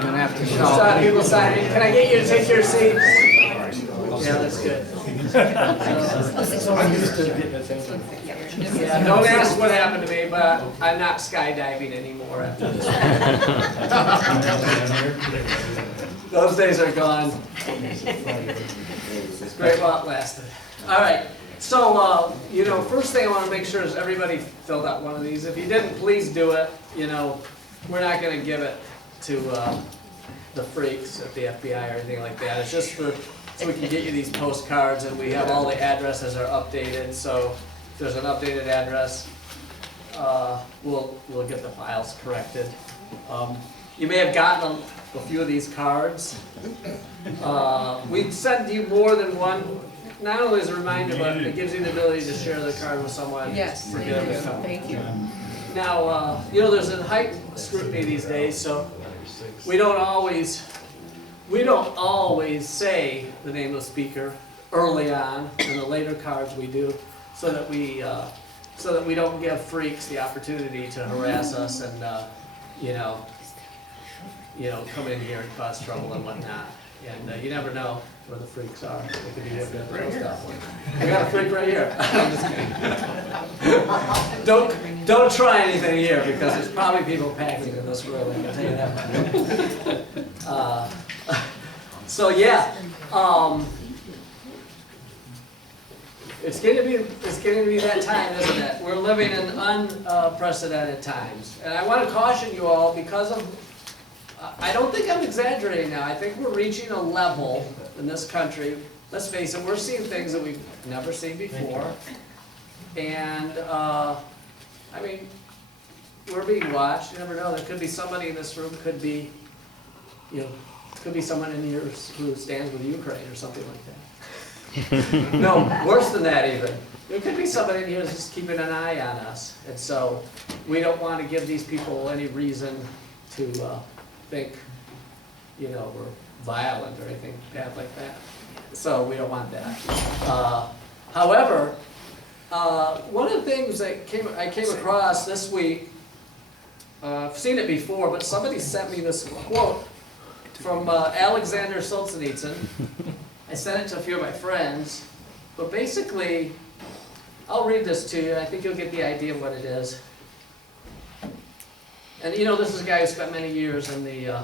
gonna have to stop people signing. Can I get you to take your seats? Yeah, that's good. Yeah, don't ask what happened to me, but I'm not skydiving anymore after this. Those days are gone. It's great while it lasted. All right. So, you know, first thing I want to make sure is everybody filled out one of these. If you didn't, please do it. You know, we're not going to give it to the freaks at the FBI or anything like that. It's just for so we can get you these postcards, and we have all the addresses are updated. So if there's an updated address, we'll get the files corrected. You may have gotten a few of these cards. We send you more than one. Not only as a reminder, but it gives you the ability to share the card with someone. Yes, thank you. Now, you know, there's a heightened scrutiny these days, so we don't always say the name of the speaker early on. In the later cards we do, so that we don't give freaks the opportunity to harass us and you know, come in here and cause trouble and whatnot. And you never know where the freaks are. They could be living at the post office. I got a freak right here. I'm just kidding. Don't try anything here, because there's probably people packing in this room. I can tell you that. So yeah, it's getting to be that time, isn't it? We're living in unprecedented times, and I want to caution you all because of. I don't think I'm exaggerating now. I think we're reaching a level in this country. Let's face it, we're seeing things that we've never seen before. And, I mean, we're being watched. You never know. There could be somebody in this room, could be someone in here who stands with Ukraine or something like that. No, worse than that even. There could be somebody in here who's just keeping an eye on us. And so we don't want to give these people any reason to think, you know, we're violent or anything bad like that. So we don't want that. However, one of the things that I came across this week, I've seen it before, but somebody sent me this quote from Alexander Solzhenitsyn. I sent it to a few of my friends, but basically, I'll read this to you. I think you'll get the idea of what it is. And you know, this is a guy who spent many years in the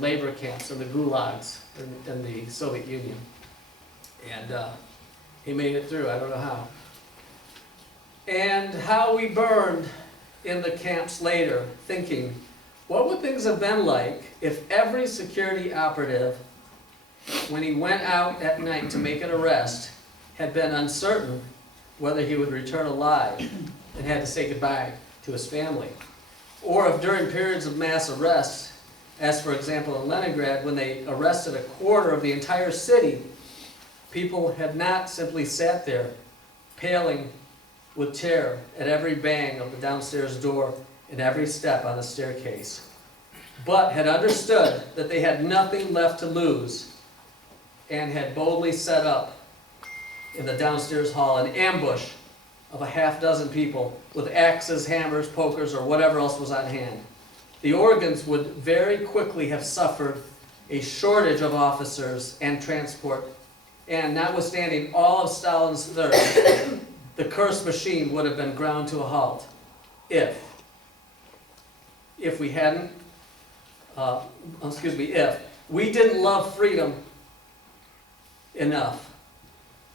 labor camps and the gulags in the Soviet Union. And he made it through, I don't know how. And how we burned in the camps later, thinking, what would things have been like if every security operative, when he went out at night to make an arrest, had been uncertain whether he would return alive and had to say goodbye to his family? Or if during periods of mass arrests, as for example in Leningrad, when they arrested a quarter of the entire city, people had not simply sat there, paling with terror at every bang of the downstairs door and every step on the staircase, but had understood that they had nothing left to lose and had boldly set up in the downstairs hall an ambush of a half-dozen people with axes, hammers, pokers, or whatever else was on hand. The organs would very quickly have suffered a shortage of officers and transport, and notwithstanding all of Stalin's thirst, the cursed machine would have been ground to a halt if we hadn't, if we didn't love freedom enough.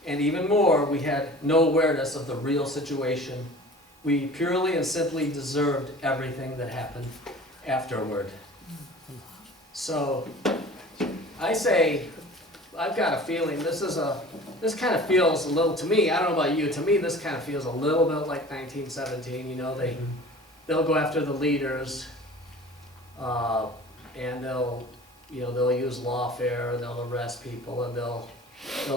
And even more, we had no awareness of the real situation. We purely and simply deserved everything that happened afterward. So, I say, I've got a feeling this kind of feels a little, to me, I don't know about you, to me this kind of feels a little bit like 1917, you know, they'll go after the leaders, and they'll use lawfare, and they'll arrest people, and they'll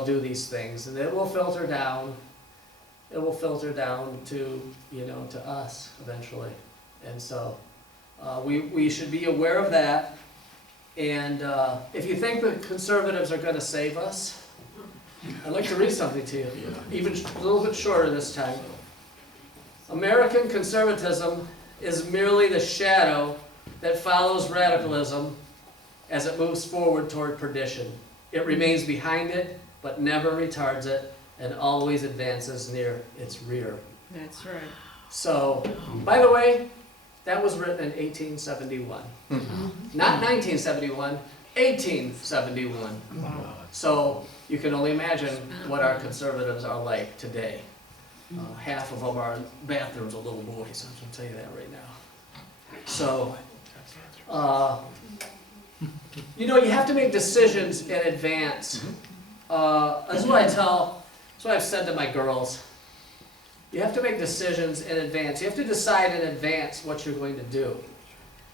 do these things, and it will filter down. It will filter down to, you know, to us eventually, and so we should be aware of that. And if you think the conservatives are going to save us, I'd like to read something to you, even a little bit shorter this time. American conservatism is merely the shadow that follows radicalism as it moves forward toward perdition. It remains behind it, but never retards it, and always advances near its rear. That's right. So, by the way, that was written in 1871. Not 1971, 1871. So, you can only imagine what our conservatives are like today. Half of them are in bathrooms with little boys, I'm going to tell you that right now. So, you know, you have to make decisions in advance. That's what I've said to my girls. You have to make decisions in advance. You have to decide in advance what you're going to do.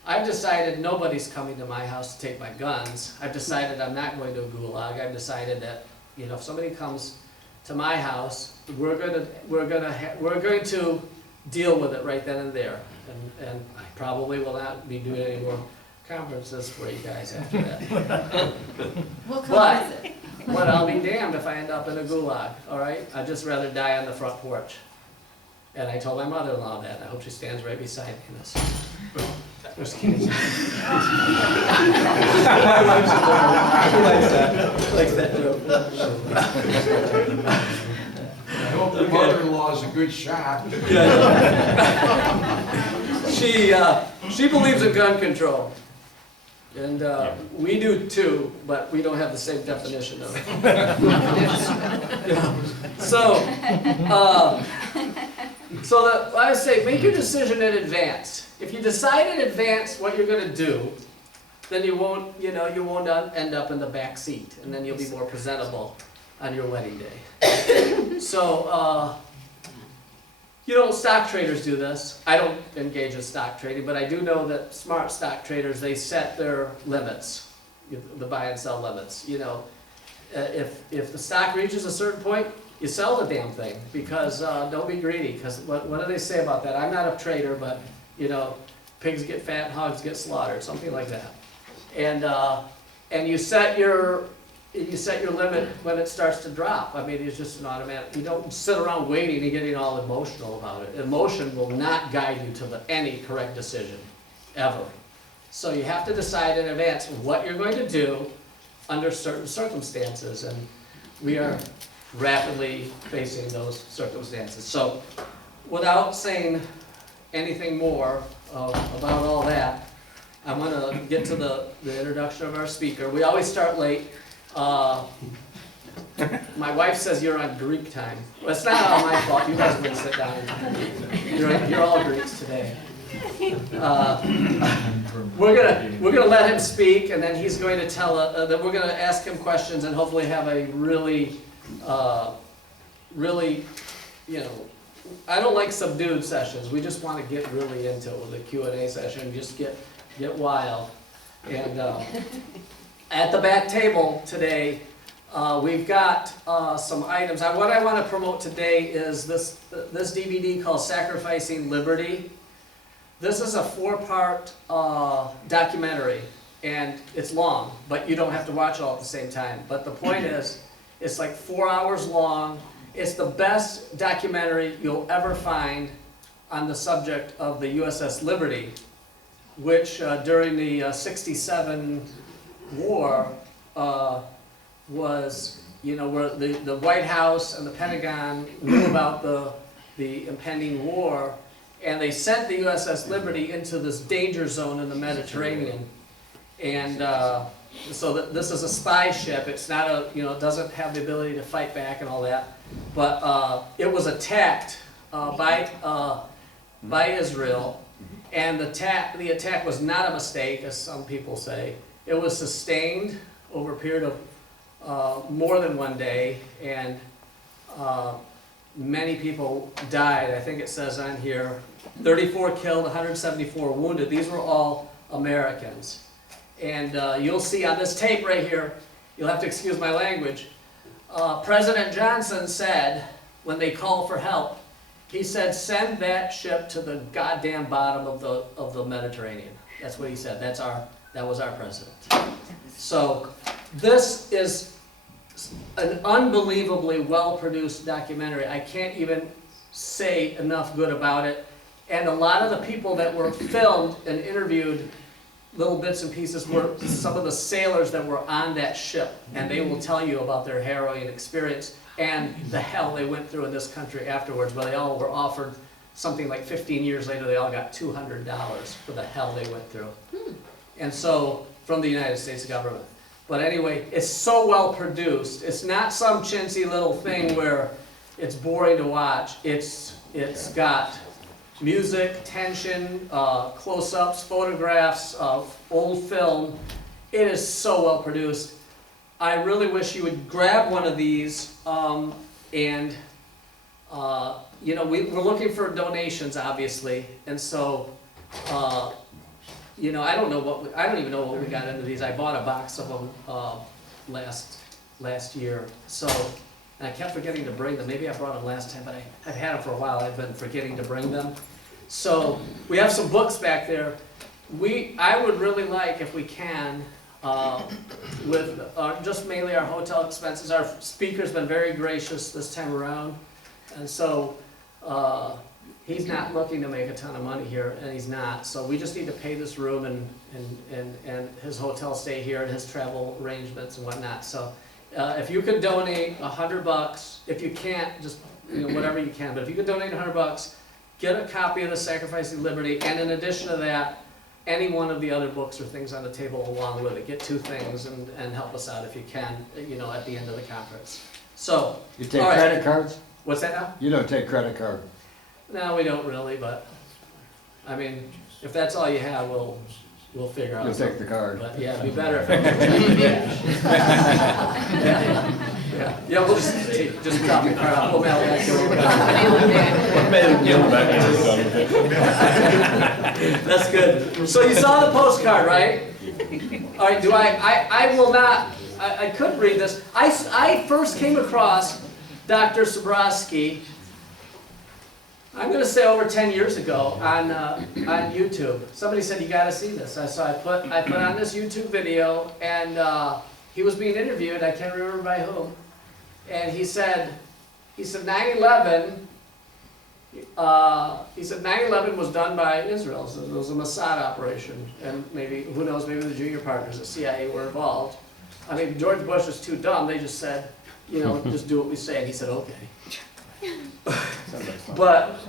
I've decided nobody's coming to my house to take my guns. I've decided I'm not going to a gulag. I've decided that, you know, if somebody comes to my house, we're going to deal with it right then and there. And I probably will not be doing any more conferences for you guys after that. We'll come But- visit. But I'll be damned if I end up in a gulag, all right? I'd just rather die on the front porch. And I told my mother-in-law that. I hope she stands right beside me in this. Just kidding. She likes that joke. I hope your mother-in-law is a good shot. She believes in gun control. And we do too, but we don't have the same definition of it. So I say, make your decision in advance. If you decide in advance what you're going to do, then you won't end up in the back seat, and then you'll be more presentable on your wedding day. So, stock traders do this. I don't engage in stock trading, but I do know that smart stock traders, they set their limits, the buy and sell limits. If the stock reaches a certain point, you sell the damn thing, because don't be greedy, because what do they say about that? I'm not a trader, but, pigs get fat, hogs get slaughtered, something like that. And you set your limit when it starts to drop. I mean, it's just an automatic. You don't sit around waiting and getting all emotional about it. Emotion will not guide you to any correct decision, ever. So you have to decide in advance what you're going to do under certain circumstances, and we are rapidly facing those circumstances. So without saying anything more about all that, I'm going to get to the introduction of our speaker. We always start late. My wife says you're on Greek time. Well, it's not all my fault. You guys would sit down. You're all Greeks today. We're gonna let him speak, and then he's going to tell. Then we're going to ask him questions, and hopefully have a really, I don't like subdued sessions. We just want to get really into it with a Q&A session. Just get wild. And at the back table today, we've got some items. What I want to promote today is this DVD called Sacrificing Liberty. This is a 4-part documentary, and it's long, but you don't have to watch it all at the same time. But the point is, it's like 4 hours long. It's the best documentary you'll ever find on the subject of the USS Liberty, which during the '67 war was, where the White House and the Pentagon knew about the impending war, and they sent the USS Liberty into this danger zone in the Mediterranean. And so this is a spy ship. It's not it doesn't have the ability to fight back and all that. But it was attacked by Israel, and the attack was not a mistake, as some people say. It was sustained over a period of more than one day, and many people died. I think it says on here, 34 killed, 174 wounded. These were all Americans. And you'll see on this tape right here, you'll have to excuse my language, President Johnson said, when they called for help, he said, send that ship to the goddamn bottom of the Mediterranean. That's what he said. That was our president. So this is an unbelievably well-produced documentary. I can't even say enough good about it. And a lot of the people that were filmed and interviewed, little bits and pieces, were some of the sailors that were on that ship. And they will tell you about their harrowing experience and the hell they went through in this country afterwards. But they all were offered something like 15 years later, they all got $200 for the hell they went through. And so, from the United States government. But anyway, it's so well produced. It's not some chintzy little thing where it's boring to watch. It's got music, tension, close-ups, photographs of old film. It is so well produced. I really wish you would grab one of these, and you know, we're looking for donations, obviously, and so, you know, I don't even know what we got into these. I bought a box of them last year, so, and I kept forgetting to bring them. Maybe I brought them last time, but I've had them for a while. I've been forgetting to bring them. So we have some books back there. I would really like, if we can, with just mainly our hotel expenses. Our speaker's been very gracious this time around, and so he's not looking to make a ton of money here, and he's not. So we just need to pay this room and his hotel stay here and his travel arrangements and whatnot. So if you could donate $100, if you can't, just whatever you can. But if you could donate $100, get a copy of The Sacrificing Liberty, and in addition to that, any one of the other books or things on the table along with it. Get 2 things and help us out if you can, at the end of the conference. So, You take all right. credit cards? What's that now? You don't take credit card. No, we don't really, but, I mean, if that's all you have, we'll figure out. You'll take the card. But yeah, it'd be better if it was cash. Yeah, we'll just drop the card off. We'll mail it back to you. That's good. So you saw the postcard, right? All right, I will not, I couldn't read this. I first came across Dr. Sabrosky, I'm going to say over 10 years ago on YouTube. Somebody said, you got to see this. So I put on this YouTube video, and he was being interviewed. I can't remember by whom. And he said 9/11. He said 9/11 was done by Israel. So it was a Mossad operation, and maybe, who knows, maybe the junior partners at CIA were involved. I mean, George Bush was too dumb. They just said, just do what we say. And he said, okay. But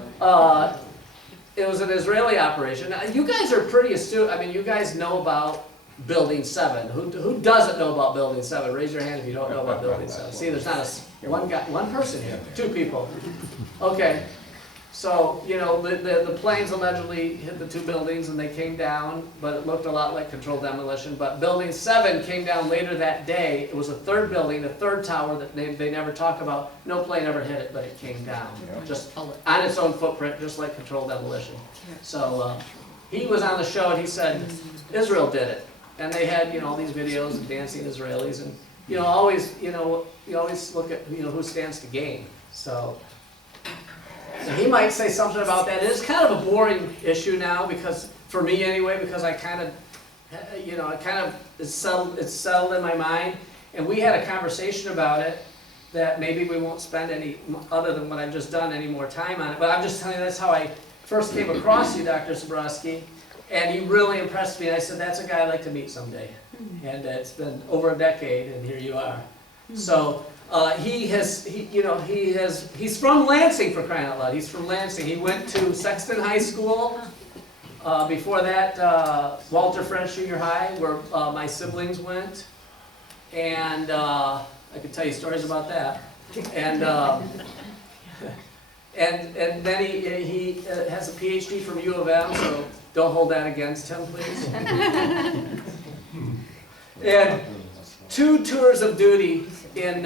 it was an Israeli operation. Now, you guys are pretty astute. I mean, you guys know about Building 7. Who doesn't know about Building 7? Raise your hand if you don't know about Building 7. See, there's not one person here. 2 people. Okay. So, the planes allegedly hit the 2 buildings and they came down, but it looked a lot like controlled demolition. But Building 7 came down later that day. It was a 3rd building, the 3rd tower that they never talk about. No plane ever hit it, but it came down. Just on its own footprint, just like controlled demolition. So he was on the show and he said, Israel did it. And they had, all these videos of dancing Israelis. And, you always look at, who stands to gain. So he might say something about that. It's kind of a boring issue now, because, for me anyway, because I kind of, it's settled in my mind. And we had a conversation about it, that maybe we won't spend any, other than what I've just done, any more time on it. But I'm just telling you, that's how I first came across you, Dr. Sabrosky. And you really impressed me. I said, that's a guy I'd like to meet someday. And it's been over a decade, and here you are. So, he's from Lansing, for crying out loud. He's from Lansing. He went to Sexton High School. Before that, Walter French Junior High, where my siblings went. And I could tell you stories about that. And and then he has a Ph.D. from U of M, so don't hold that against him, please. And 2 tours of duty in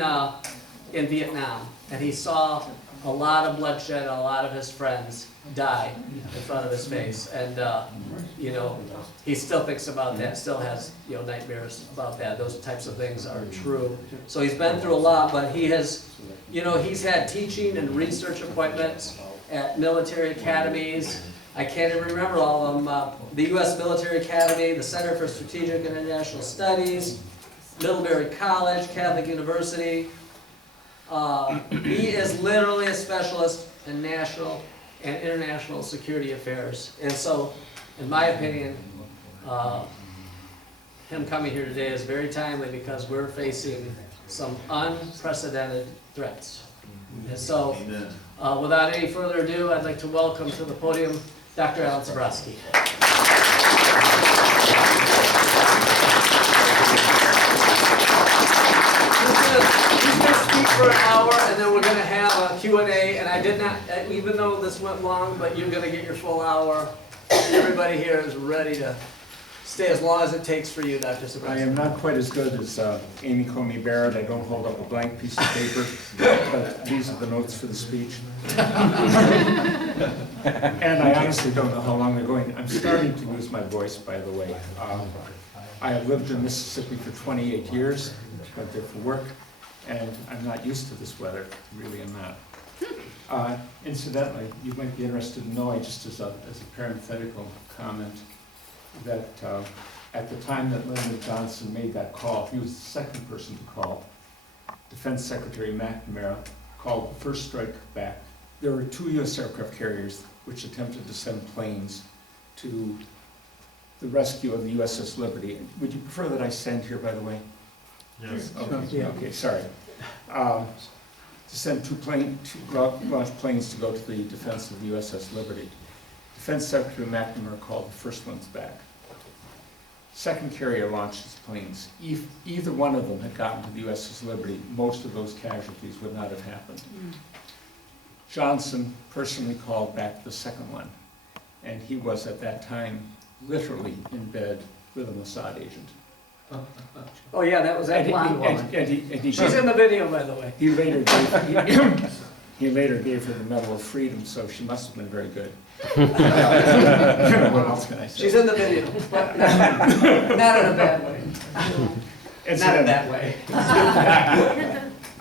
Vietnam, and he saw a lot of bloodshed, and a lot of his friends die in front of his face, and he still thinks about that, still has nightmares about that. Those types of things are true. So he's been through a lot, but he has, he's had teaching and research appointments at military academies. I can't even remember all of them. The U.S. Military Academy, the Center for Strategic and International Studies, Middlebury College, Catholic University. He is literally a specialist. and national and international security affairs. And so, in my opinion, him coming here today is very timely because we're facing some unprecedented threats. And so, without any further ado, I'd like to welcome to the podium Dr. Alan Sabrosky. He's going to speak for an hour, and then we're going to have a Q&A, and I did not, even though this went long, but you're going to get your full hour. Everybody here is ready to stay as long as it takes for you, Dr. Sabrosky. I am not quite as good as Amy Comey Barrett. I don't hold up a blank piece of paper, but these are the notes for the speech. And I honestly don't know how long they're going. I'm starting to lose my voice, by the way. I have lived in Mississippi for 28 years, went there for work, and I'm not used to this weather. Really, I'm not. Incidentally, you might be interested to know, just as a parenthetical comment, that at the time that Lyndon Johnson made that call, he was the second person to call. Defense Secretary McNamara called the first strike back. There were 2 U.S. aircraft carriers which attempted to send planes to the rescue of the USS Liberty. Would you prefer that I stand here, by the way? Yes. Okay, yeah. Okay, sorry. To send two launch planes to go to the defense of the USS Liberty. Defense Secretary McNamara called the first ones back. Second carrier launched his planes. If either one of them had gotten to the USS Liberty, most of those casualties would not have happened. Johnson personally called back the second one, and he was at that time literally in bed with a Mossad agent. Oh yeah, that was that blonde woman. She's in the video, by the way. He later gave her the Medal of Freedom, so she must have been very good. What else can I say? She's in the video, but not in a bad way. Not in that way.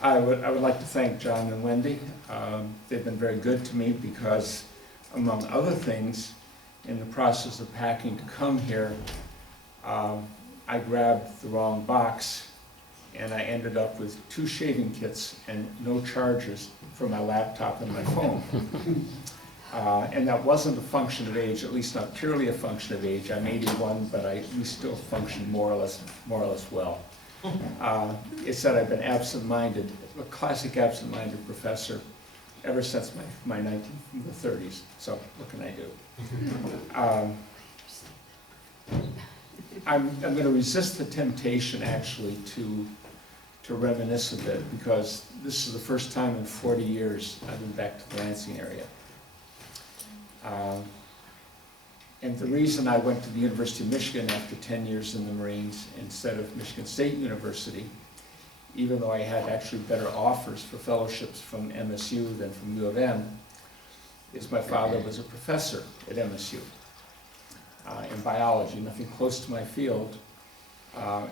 I would like to thank John and Wendy. They've been very good to me because, among other things, in the process of packing to come here, I grabbed the wrong box and I ended up with 2 shaving kits and no chargers for my laptop and my phone. And that wasn't a function of age, at least not purely a function of age. I'm 81, but we still function more or less well. It's that I've been absent-minded, a classic absent-minded professor ever since my 1930s. So what can I do? I'm going to resist the temptation, actually, to reminisce a bit, because this is the first time in 40 years I've been back to the Lansing area. And the reason I went to the University of Michigan after 10 years in the Marines instead of Michigan State University, even though I had actually better offers for fellowships from MSU than from U of M, is my father was a professor at MSU in biology, nothing close to my field.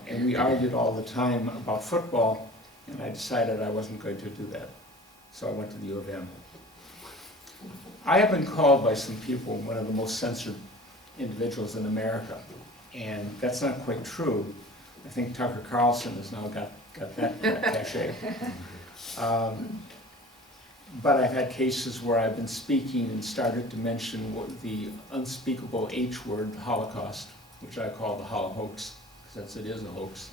And we argued all the time about football, and I decided I wasn't going to do that. So I went to the U of M. I have been called by some people one of the most censored individuals in America, and that's not quite true. I think Tucker Carlson has now got that cachet. But I've had cases where I've been speaking and started to mention the unspeakable H word, the Holocaust, which I call the holo-hoax, because it is a hoax.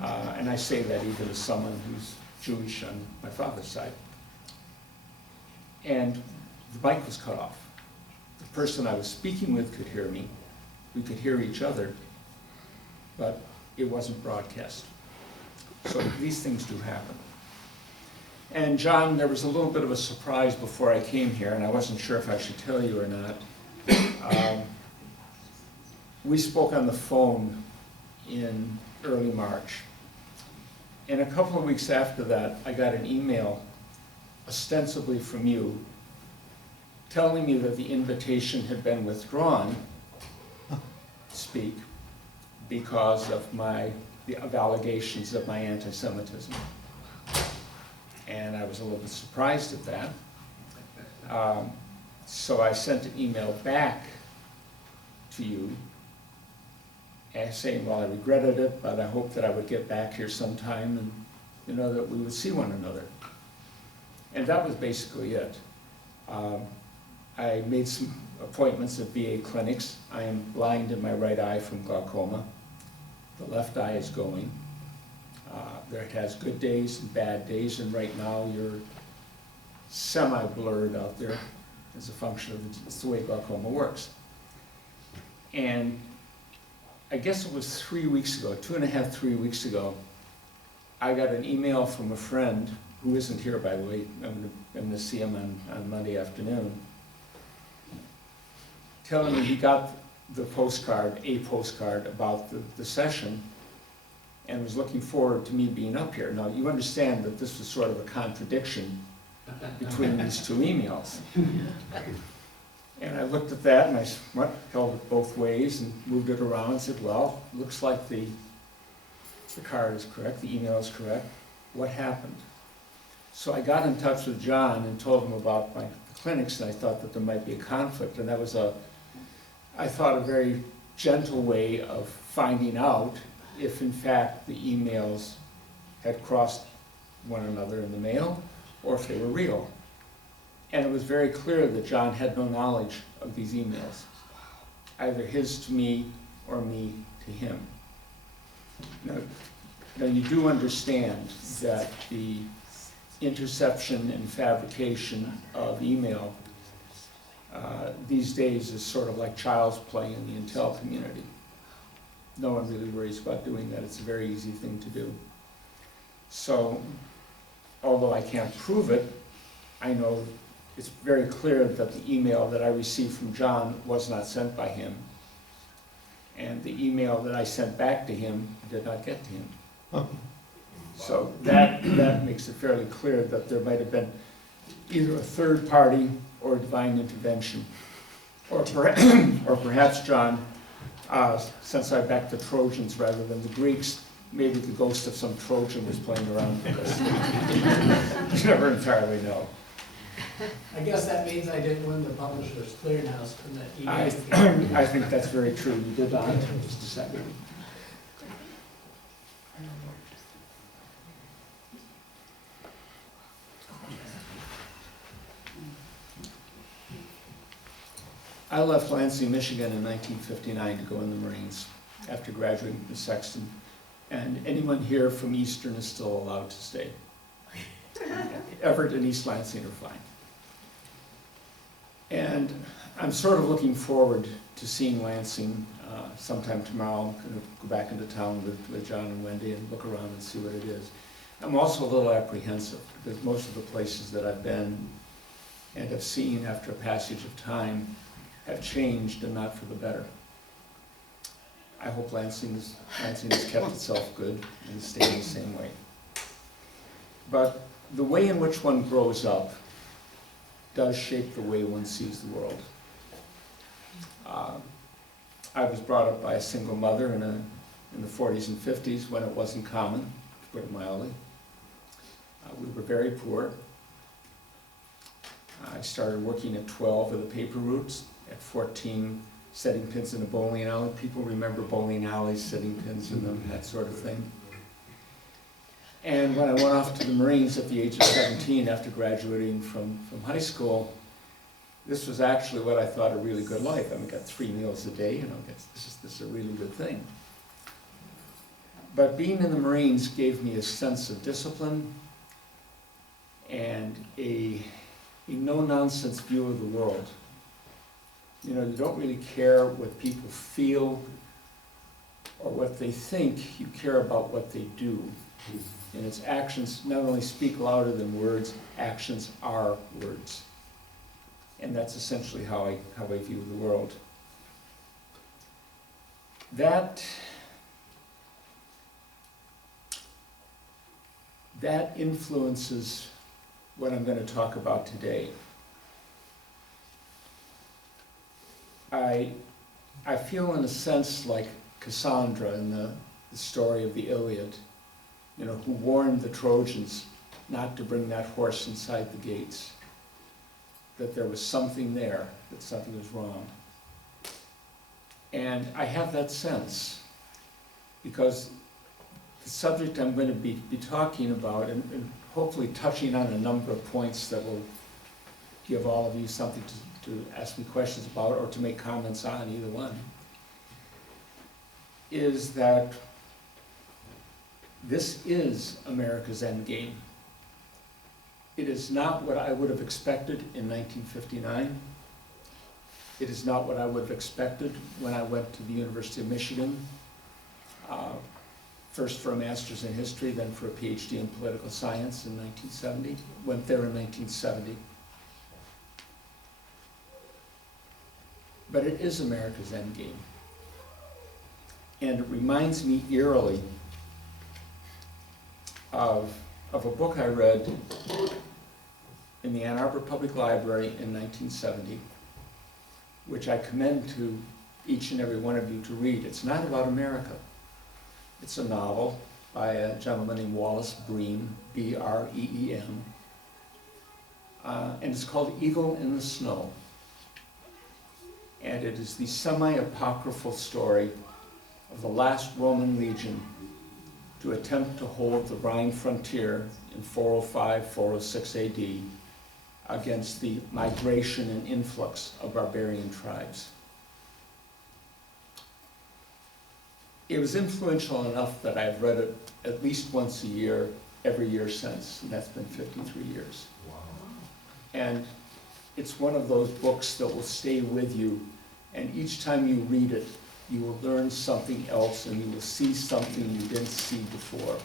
And I say that even as someone who's Jewish on my father's side. And the mic was cut off. The person I was speaking with could hear me. We could hear each other, but it wasn't broadcast. So these things do happen. And John, there was a little bit of a surprise before I came here, and I wasn't sure if I should tell you or not. We spoke on the phone in early March. And a couple of weeks after that, I got an email, ostensibly from you, telling me that the invitation had been withdrawn to speak because of allegations of my anti-Semitism. And I was a little bit surprised at that. So I sent an email back to you saying, well, I regretted it, but I hoped that I would get back here sometime and, that we would see one another. And that was basically it. I made some appointments at VA clinics. I am blind in my right eye from glaucoma. The left eye is going. It has good days and bad days, and right now you're semi-blurred out there as a function of it's the way glaucoma works. And I guess it was 3 weeks ago, 2.5, 3 weeks ago, I got an email from a friend who isn't here, by the way. I'm going to see him on Monday afternoon, telling me he got the postcard, a postcard about the session, and was looking forward to me being up here. Now, you understand that this was sort of a contradiction between these two emails. And I looked at that and I held it both ways and moved it around and said, well, looks like the card is correct, the email is correct. What happened? So I got in touch with John and told him about my clinics, and I thought that there might be a conflict. And that was I thought, a very gentle way of finding out if in fact the emails had crossed one another in the mail or if they were real. And it was very clear that John had no knowledge of these emails, either his to me or me to him. Now you do understand that the interception and fabrication of email these days is sort of like child's play in the intel community. No one really worries about doing that. It's a very easy thing to do. So, although I can't prove it, I know it's very clear that the email that I received from John was not sent by him. And the email that I sent back to him did not get to him. So that makes it fairly clear that there might have been either a third party or divine intervention. Or perhaps, John, since I backed the Trojans rather than the Greeks, maybe the ghost of some Trojan was playing around with us. You never entirely know. I guess that means I didn't win the Publishers Clearinghouse from that email. I think that's very true. You did not. Just a second. I left Lansing, Michigan in 1959 to go in the Marines after graduating from Sexton. And anyone here from Eastern is still allowed to stay. Everett and East Lansing are fine. And I'm sort of looking forward to seeing Lansing sometime tomorrow. I'm going to go back into town with John and Wendy and look around and see what it is. I'm also a little apprehensive because most of the places that I've been and have seen after a passage of time have changed and not for the better. I hope Lansing has kept itself good and is staying the same way. But the way in which one grows up does shape the way one sees the world. I was brought up by a single mother in the 40s and 50s when it wasn't common, to put it mildly. We were very poor. I started working at 12 with the paper routes, at 14 setting pins in a bowling alley. People remember bowling alleys, setting pins in them, that sort of thing. And when I went off to the Marines at the age of 17 after graduating from high school, this was actually what I thought a really good life. I mean, I got 3 meals a day, this is a really good thing. But being in the Marines gave me a sense of discipline and a no-nonsense view of the world. You know, you don't really care what people feel or what they think, you care about what they do. And its actions not only speak louder than words, actions are words. And that's essentially how I view the world. That influences what I'm going to talk about today. I feel in a sense like Cassandra in the story of the Iliad, you know, who warned the Trojans not to bring that horse inside the gates, that there was something there, that something was wrong. And I have that sense because the subject I'm going to be talking about, and hopefully touching on a number of points that will give all of you something to ask me questions about or to make comments on, either one, is that this is America's endgame. It is not what I would have expected in 1959. It is not what I would have expected when I went to the University of Michigan, first for a master's in history, then for a Ph.D. in political science in 1970. Went there in 1970. But it is America's endgame. And it reminds me eerily of a book I read in the Ann Arbor Public Library in 1970, which I commend to each and every one of you to read. It's not about America. It's a novel by a gentleman named Wallace Breem, B-R-E-E-M, and it's called Eagle in the Snow. And it is the semi-apocryphal story of the last Roman legion to attempt to hold the Rhine frontier in 405, 406 AD against the migration and influx of barbarian tribes. It was influential enough that I've read it at least once a year, every year since, and that's been 53 years. Wow. And it's one of those books that will stay with you, and each time you read it, you will learn something else and you will see something you didn't see before.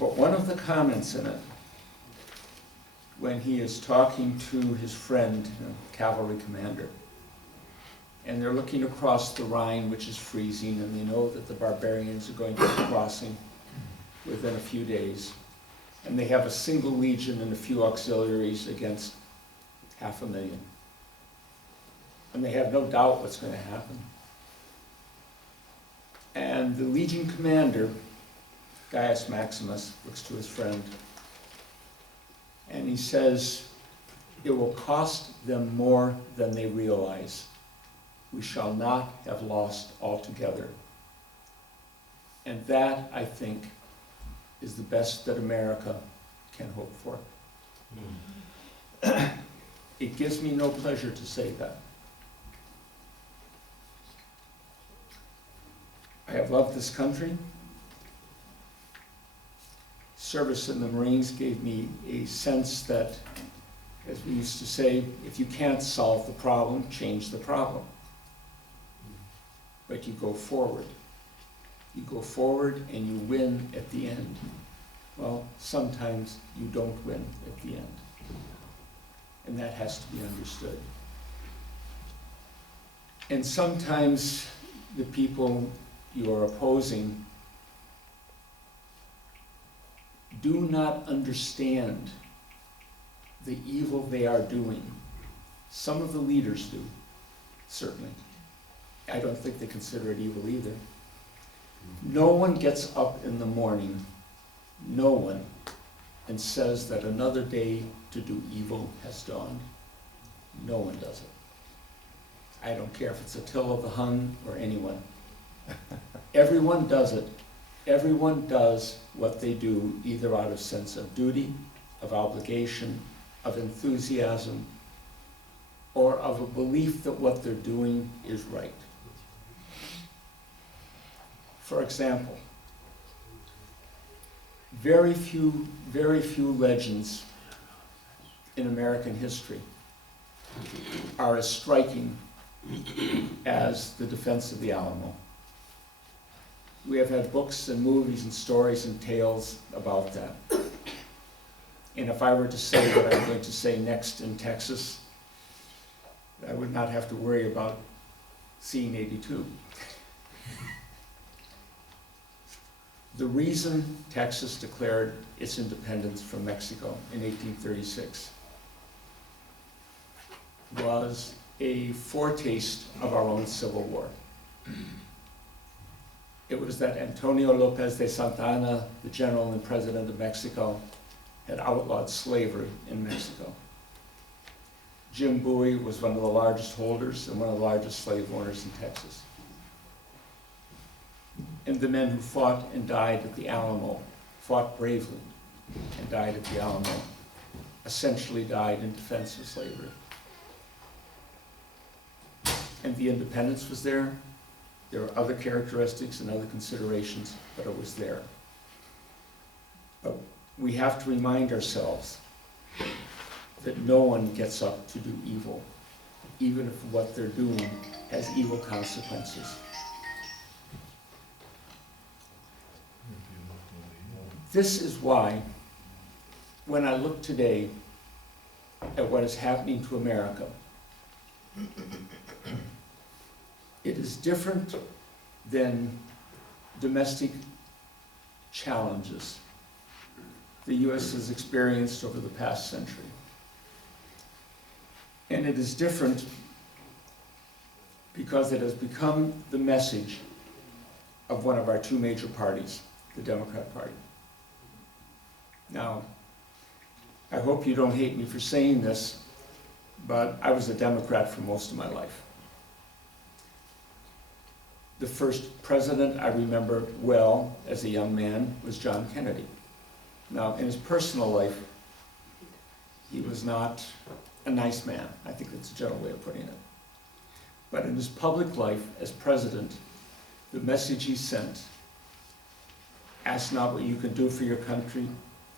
But one of the comments in it, when he is talking to his friend, a cavalry commander, and they're looking across the Rhine, which is freezing, and they know that the barbarians are going to be crossing within a few days, and they have a single legion and a few auxiliaries against 500,000. And they have no doubt what's going to happen. And the legion commander, Gaius Maximus, looks to his friend, and he says, "It will cost them more than they realize. We shall not have lost altogether." And that, I think, is the best that America can hope for. It gives me no pleasure to say that. I have loved this country. Service in the Marines gave me a sense that, as we used to say, if you can't solve the problem, change the problem. But you go forward. You go forward and you win at the end. Well, sometimes you don't win at the end. And that has to be understood. And sometimes the people you are opposing do not understand the evil they are doing. Some of the leaders do, certainly. I don't think they consider it evil either. No one gets up in the morning, no one, and says that another day to do evil has dawned. No one does it. I don't care if it's Attila the Hun or anyone. Everyone does it. Everyone does what they do either out of sense of duty, of obligation, of enthusiasm, or of a belief that what they're doing is right. For example, very few legends in American history are as striking as the defense of the Alamo. We have had books and movies and stories and tales about that. And if I were to say what I'm going to say next in Texas, I would not have to worry about seeing 82. The reason Texas declared its independence from Mexico in 1836 was a foretaste of our own Civil War. It was that Antonio Lopez de Santa Anna, the general and president of Mexico, had outlawed slavery in Mexico. Jim Bowie was one of the largest holders and one of the largest slave owners in Texas. And the men who fought and died at the Alamo fought bravely and died at the Alamo, essentially died in defense of slavery. And the independence was there. There were other characteristics and other considerations, but it was there. But we have to remind ourselves that no one gets up to do evil, even if what they're doing has evil consequences. This is why, when I look today at what is happening to America, it is different than domestic challenges the U.S. has experienced over the past century. And it is different because it has become the message of one of our two major parties, the Democrat Party. Now, I hope you don't hate me for saying this, but I was a Democrat for most of my life. The first president I remember well as a young man was John Kennedy. Now, in his personal life, he was not a nice man. I think that's a gentle way of putting it. But in his public life as president, the message he sent, ask not what you can do for your country,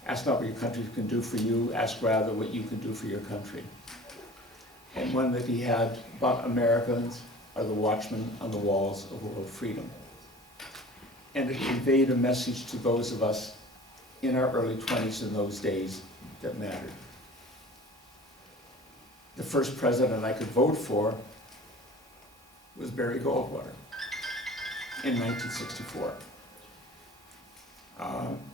ask not what your country can do for you, ask rather what you can do for your country. And one that he had about Americans are the watchmen on the walls of world freedom. And it conveyed a message to those of us in our early 20s in those days that mattered. The first president I could vote for was Barry Goldwater in 1964.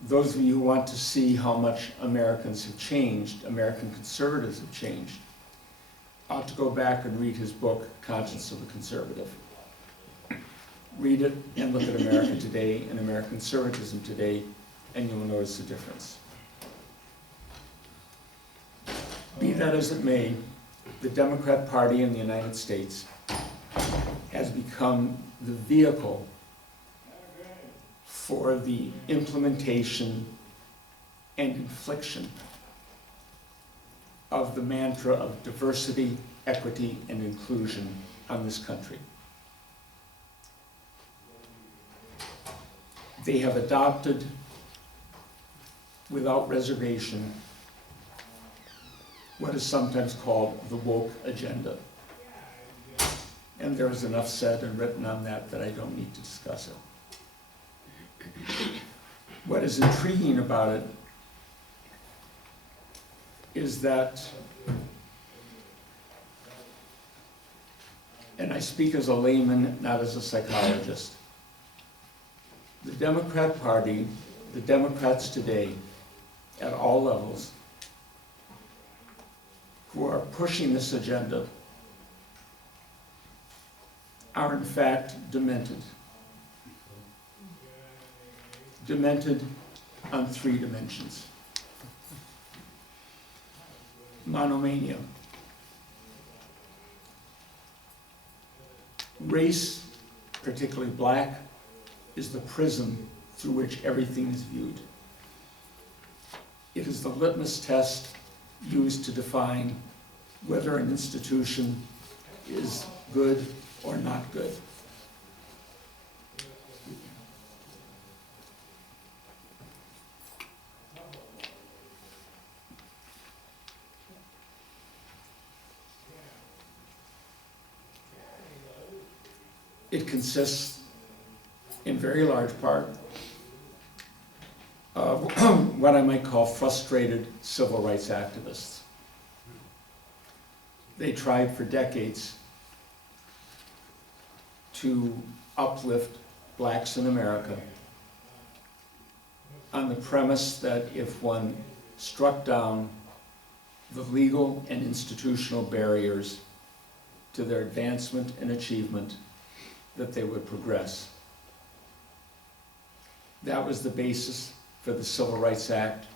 Those of you who want to see how much Americans have changed, American conservatives have changed, ought to go back and read his book, Conscience of a Conservative. Read it and look at America today and American conservatism today, and you'll notice the difference. Be that as it may, the Democrat Party in the United States has become the vehicle for the implementation and infliction of the mantra of diversity, equity, and inclusion on this country. They have adopted, without reservation, what is sometimes called the woke agenda. And there is enough said and written on that that I don't need to discuss it. What is intriguing about it is that, and I speak as a layman, not as a psychologist, the Democrat Party, the Democrats today, at all levels, who are pushing this agenda, are in fact demented. Demented on three dimensions. Monomania. Race, particularly black, is the prism through which everything is viewed. It is the litmus test used to define whether an institution is good or not good. It consists, in very large part, of what I might call frustrated civil rights activists. They tried for decades to uplift blacks in America on the premise that if one struck down the legal and institutional barriers to their advancement and achievement, that they would progress. That was the basis for the Civil Rights Act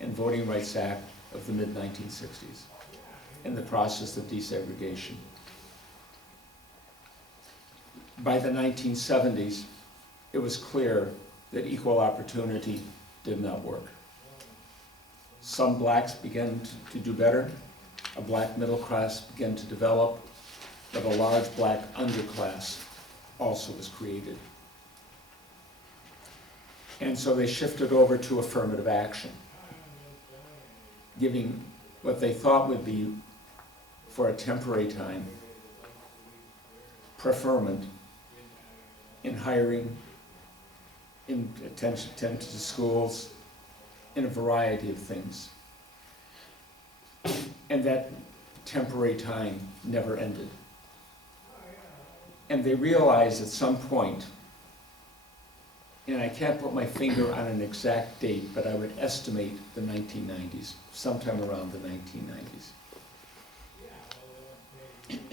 and Voting Rights Act of the mid-1960s and the process of desegregation. By the 1970s, it was clear that equal opportunity did not work. Some blacks began to do better. A black middle class began to develop, but a large black underclass also was created. And so they shifted over to affirmative action, giving what they thought would be, for a temporary time, preferment in hiring, in attention to schools, in a variety of things. And that temporary time never ended. And they realized at some point, and I can't put my finger on an exact date, but I would estimate the 1990s, sometime around the 1990s,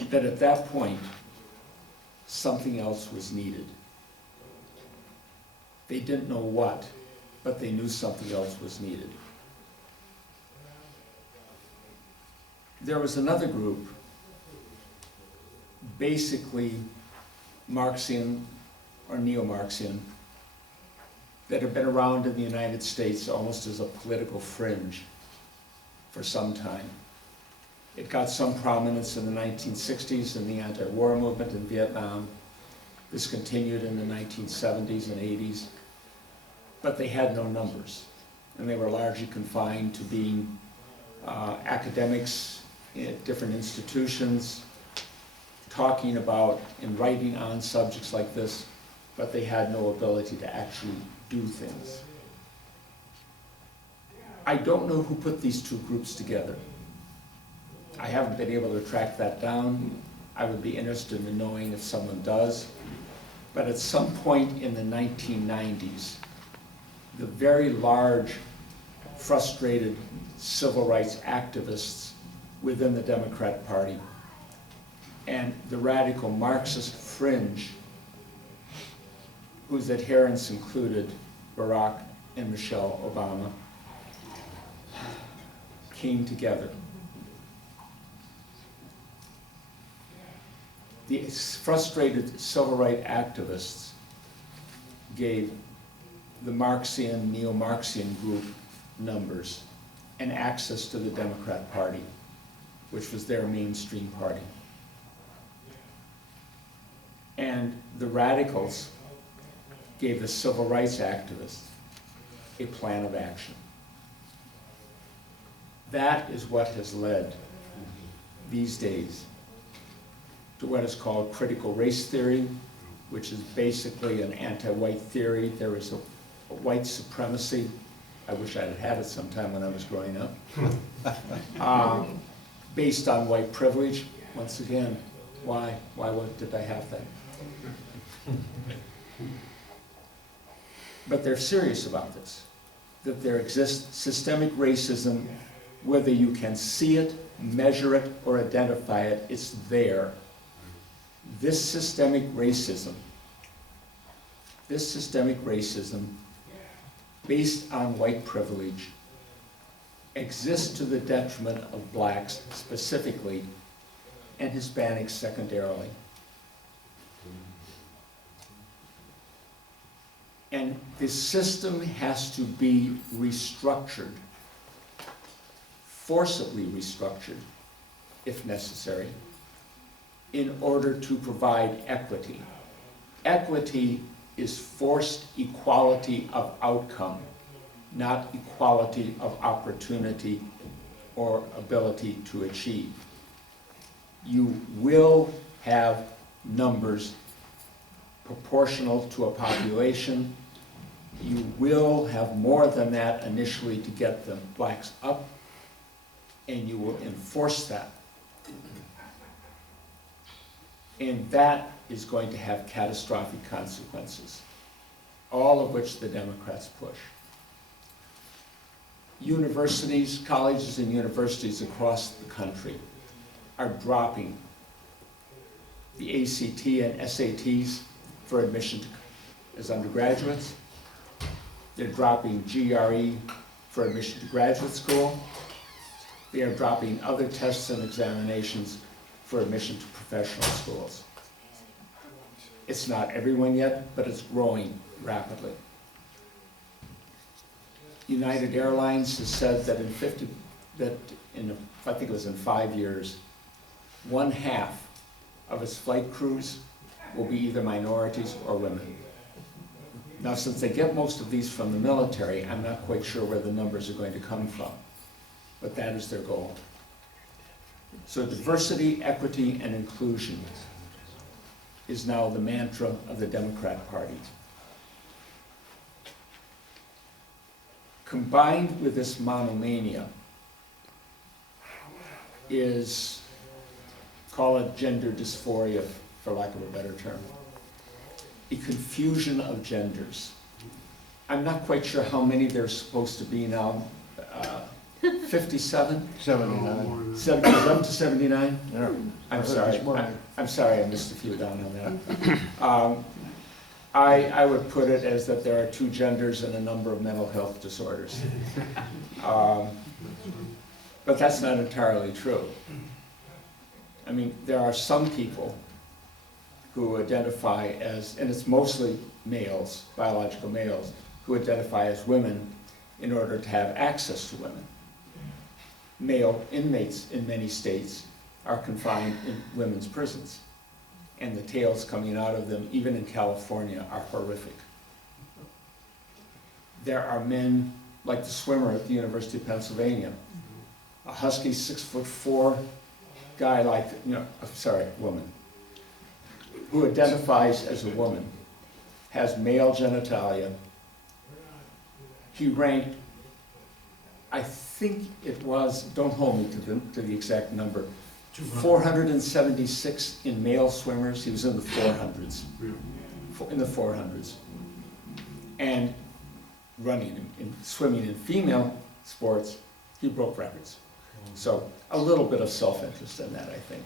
that at that point, something else was needed. They didn't know what, but they knew something else was needed. There was another group, basically Marxian or neo-Marxian, that had been around in the United States almost as a political fringe for some time. It got some prominence in the 1960s in the anti-war movement in Vietnam. This continued in the 1970s and 80s, but they had no numbers, and they were largely confined to being academics at different institutions, talking about and writing on subjects like this, but they had no ability to actually do things. I don't know who put these two groups together. I haven't been able to track that down. I would be interested in knowing if someone does. But at some point in the 1990s, the very large, frustrated civil rights activists within the Democrat Party and the radical Marxist fringe, whose adherents included Barack and Michelle Obama, came together. The frustrated civil rights activists gave the Marxian, neo-Marxian group numbers and access to the Democrat Party, which was their mainstream party. And the radicals gave the civil rights activists a plan of action. That is what has led these days to what is called critical race theory, which is basically an anti-white theory. There is a white supremacy. I wish I had had it sometime when I was growing up. Based on white privilege. Once again, why did I have that? But they're serious about this, that there exists systemic racism, whether you can see it, measure it, or identify it, it's there. This systemic racism based on white privilege exists to the detriment of blacks specifically and Hispanics secondarily. And the system has to be restructured, forcibly restructured, if necessary, in order to provide equity. Equity is forced equality of outcome, not equality of opportunity or ability to achieve. You will have numbers proportional to a population. You will have more than that initially to get the blacks up, and you will enforce that. And that is going to have catastrophic consequences, all of which the Democrats push. Universities, colleges and universities across the country are dropping the ACT and SATs for admission as undergraduates. They're dropping GRE for admission to graduate school. They are dropping other tests and examinations for admission to professional schools. It's not everyone yet, but it's growing rapidly. United Airlines has said that I think it was in 5 years, 1/2 of its flight crews will be either minorities or women. Now, since they get most of these from the military, I'm not quite sure where the numbers are going to come from, but that is their goal. So diversity, equity, and inclusion is now the mantra of the Democrat Party. Combined with this monomania is, call it gender dysphoria, for lack of a better term, a confusion of genders. I'm not quite sure how many there's supposed to be now. 57? 79. 77 to 79? Yeah. I'm sorry. This morning. I'm sorry I missed a few down on that. I would put it as that there are 2 genders and a number of mental health disorders. But that's not entirely true. I mean, there are some people who identify as, and it's mostly males, biological males, who identify as women in order to have access to women. Male inmates in many states are confined in women's prisons, and the tales coming out of them, even in California, are horrific. There are men, like the swimmer at the University of Pennsylvania, a husky 6'4" guy woman, who identifies as a woman, has male genitalia. He ranked, I think it was, don't hold me to the exact number, 476 in male swimmers. He was in the 400s. In the 400s. And running and swimming in female sports, he broke records. So a little bit of self-interest in that, I think.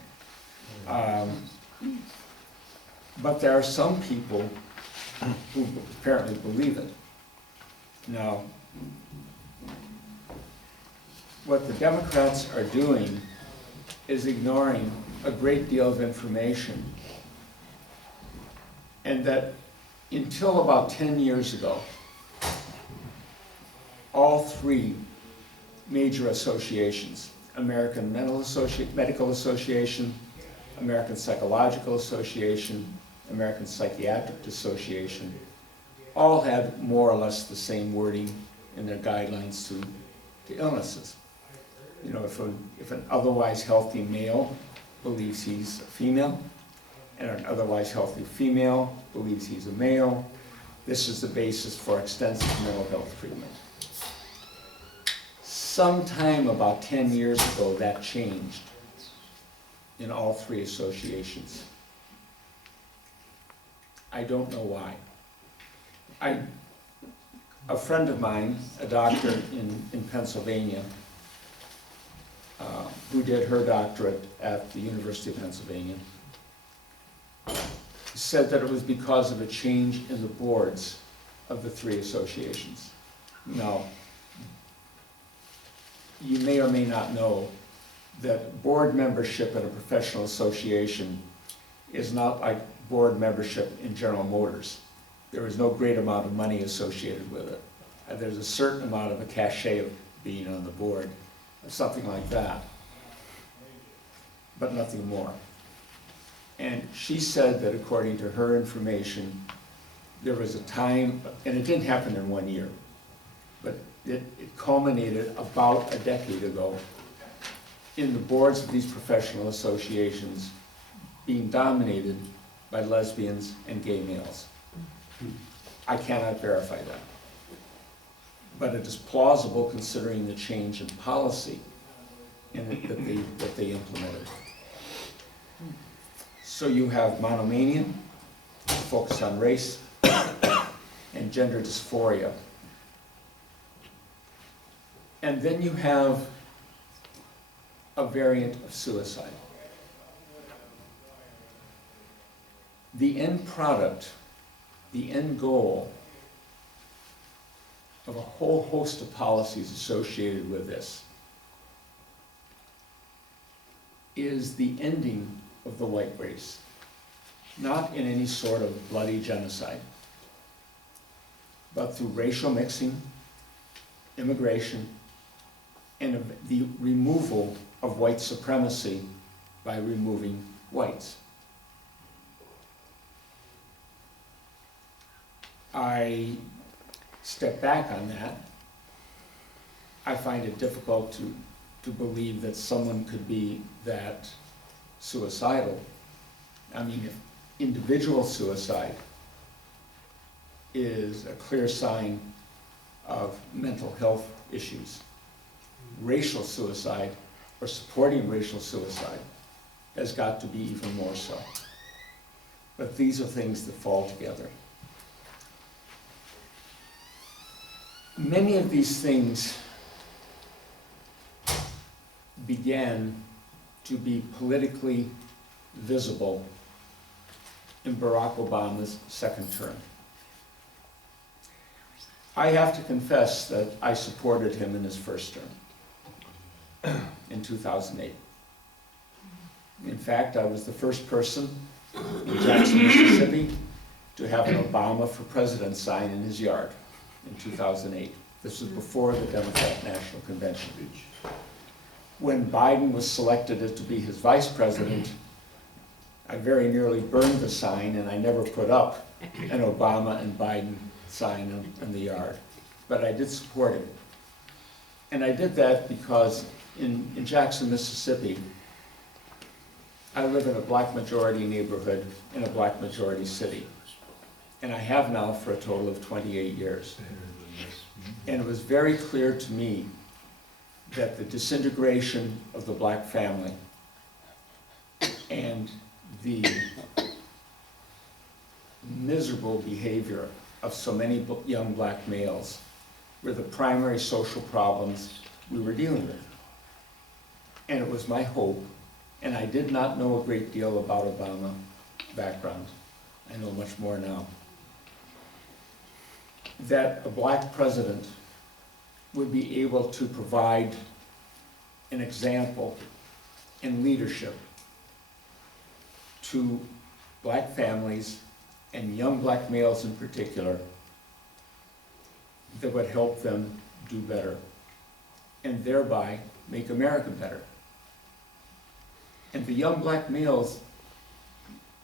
But there are some people who apparently believe it. Now, what the Democrats are doing is ignoring a great deal of information, and that until about 10 years ago, all 3 major associations, American Medical Association, American Psychological Association, American Psychiatric Association, all had more or less the same wording in their guidelines to illnesses. You know, if an otherwise healthy male believes he's a female, and an otherwise healthy female believes he's a male, this is the basis for extensive mental health treatment. Sometime about 10 years ago, that changed in all 3 associations. I don't know why. A friend of mine, a doctor in Pennsylvania, who did her doctorate at the University of Pennsylvania, said that it was because of a change in the boards of the 3 associations. Now, you may or may not know that board membership in a professional association is not like board membership in General Motors. There is no great amount of money associated with it. There's a certain amount of a cachet of being on the board, something like that, but nothing more. And she said that according to her information, there was a time, and it didn't happen in 1 year, but it culminated about a decade ago in the boards of these professional associations being dominated by lesbians and gay males. I cannot verify that, but it is plausible considering the change in policy that they implemented. So you have monomania, focus on race, and gender dysphoria. And then you have a variant of suicide. The end product, the end goal of a whole host of policies associated with this is the ending of the white race, not in any sort of bloody genocide, but through racial mixing, immigration, and the removal of white supremacy by removing whites. I step back on that. I find it difficult to believe that someone could be that suicidal. I mean, if individual suicide is a clear sign of mental health issues, racial suicide or supporting racial suicide has got to be even more so. But these are things that fall together. Many of these things began to be politically visible in Barack Obama's second term. I have to confess that I supported him in his first term in 2008. In fact, I was the first person in Jackson, Mississippi to have an Obama for President sign in his yard in 2008. This was before the Democrat National Convention. When Biden was selected to be his vice president, I very nearly burned the sign, and I never put up an Obama and Biden sign in the yard. But I did support him. And I did that because in Jackson, Mississippi, I live in a black majority neighborhood in a black majority city. And I have now for a total of 28 years. And it was very clear to me that the disintegration of the black family and the miserable behavior of so many young black males were the primary social problems we were dealing with. And it was my hope, and I did not know a great deal about Obama background. I know much more now. That a black president would be able to provide an example in leadership to black families and young black males in particular that would help them do better and thereby make America better. And the young black males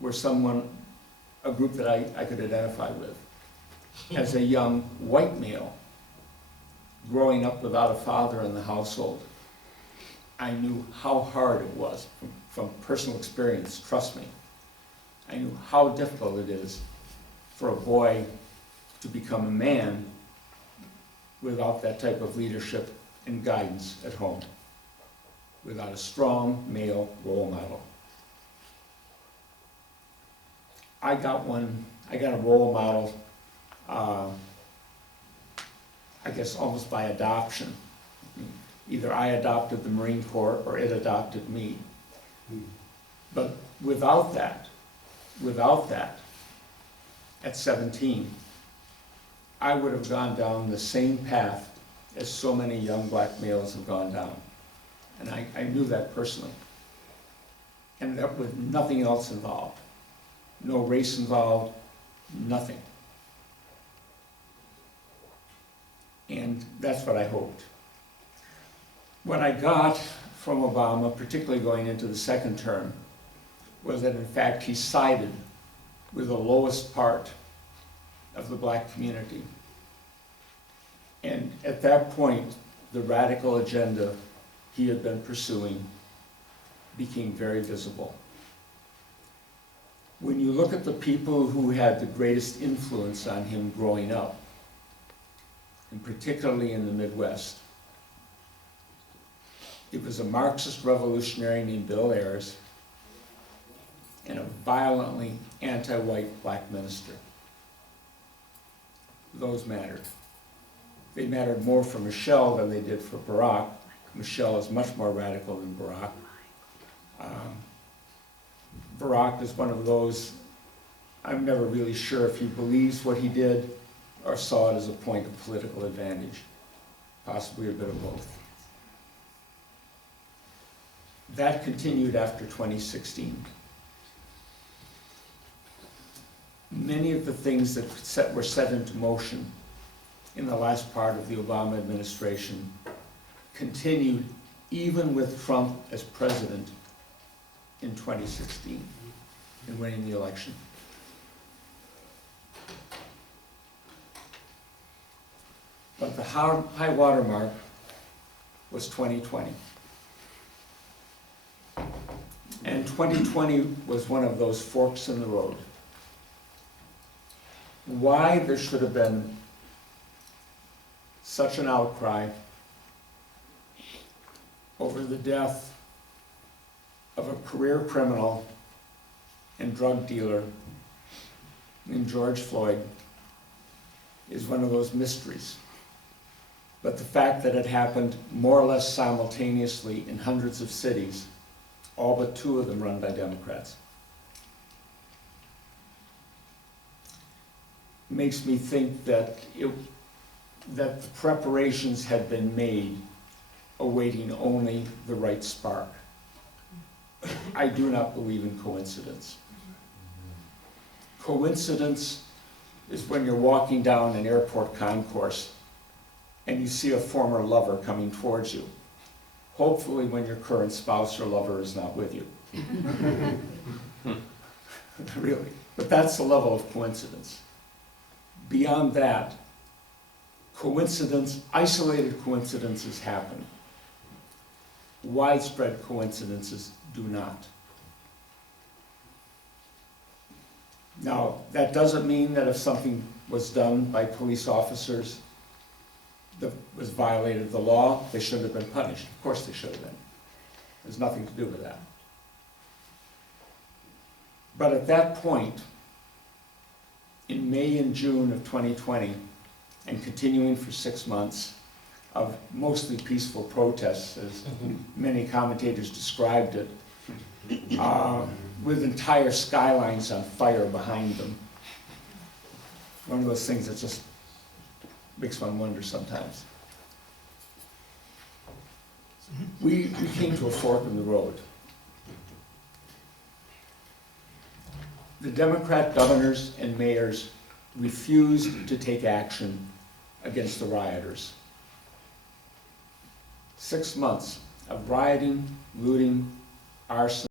were a group that I could identify with. As a young white male, growing up without a father in the household, I knew how hard it was from personal experience, trust me. I knew how difficult it is for a boy to become a man without that type of leadership and guidance at home, without a strong male role model. I got a role model, I guess almost by adoption. Either I adopted the Marine Corps or it adopted me. But without that, at 17, I would have gone down the same path as so many young black males have gone down. And I knew that personally. And that with nothing else involved. No race involved, nothing. And that's what I hoped. What I got from Obama, particularly going into the second term, was that in fact he sided with the lowest part of the black community. And at that point, the radical agenda he had been pursuing became very visible. When you look at the people who had the greatest influence on him growing up, and particularly in the Midwest, it was a Marxist revolutionary named Bill Ayers and a violently anti-white black minister. Those mattered. They mattered more for Michelle than they did for Barack. Michelle is much more radical than Barack. Barack is one of those, I'm never really sure if he believes what he did or saw it as a point of political advantage. Possibly a bit of both. That continued after 2016. Many of the things that were set into motion in the last part of the Obama administration continued even with Trump as president in 2016 in winning the election. But the high water mark was 2020. And 2020 was one of those forks in the road. Why there should have been such an outcry over the death of a career criminal and drug dealer named George Floyd is one of those mysteries. But the fact that it happened more or less simultaneously in hundreds of cities, all but 2 of them run by Democrats, makes me think that the preparations had been made awaiting only the right spark. I do not believe in coincidence. Coincidence is when you're walking down an airport concourse and you see a former lover coming towards you. Hopefully when your current spouse or lover is not with you. Really. But that's the level of coincidence. Beyond that, isolated coincidences happen. Widespread coincidences do not. Now, that doesn't mean that if something was done by police officers that was violated the law, they shouldn't have been punished. Of course they should have been. There's nothing to do with that. But at that point, in May and June of 2020, and continuing for 6 months of mostly peaceful protests, as many commentators described it, with entire skylines on fire behind them. One of those things that just makes one wonder sometimes. We came to a fork in the road. The Democrat governors and mayors refused to take action against the rioters. 6 months of rioting, looting, arson,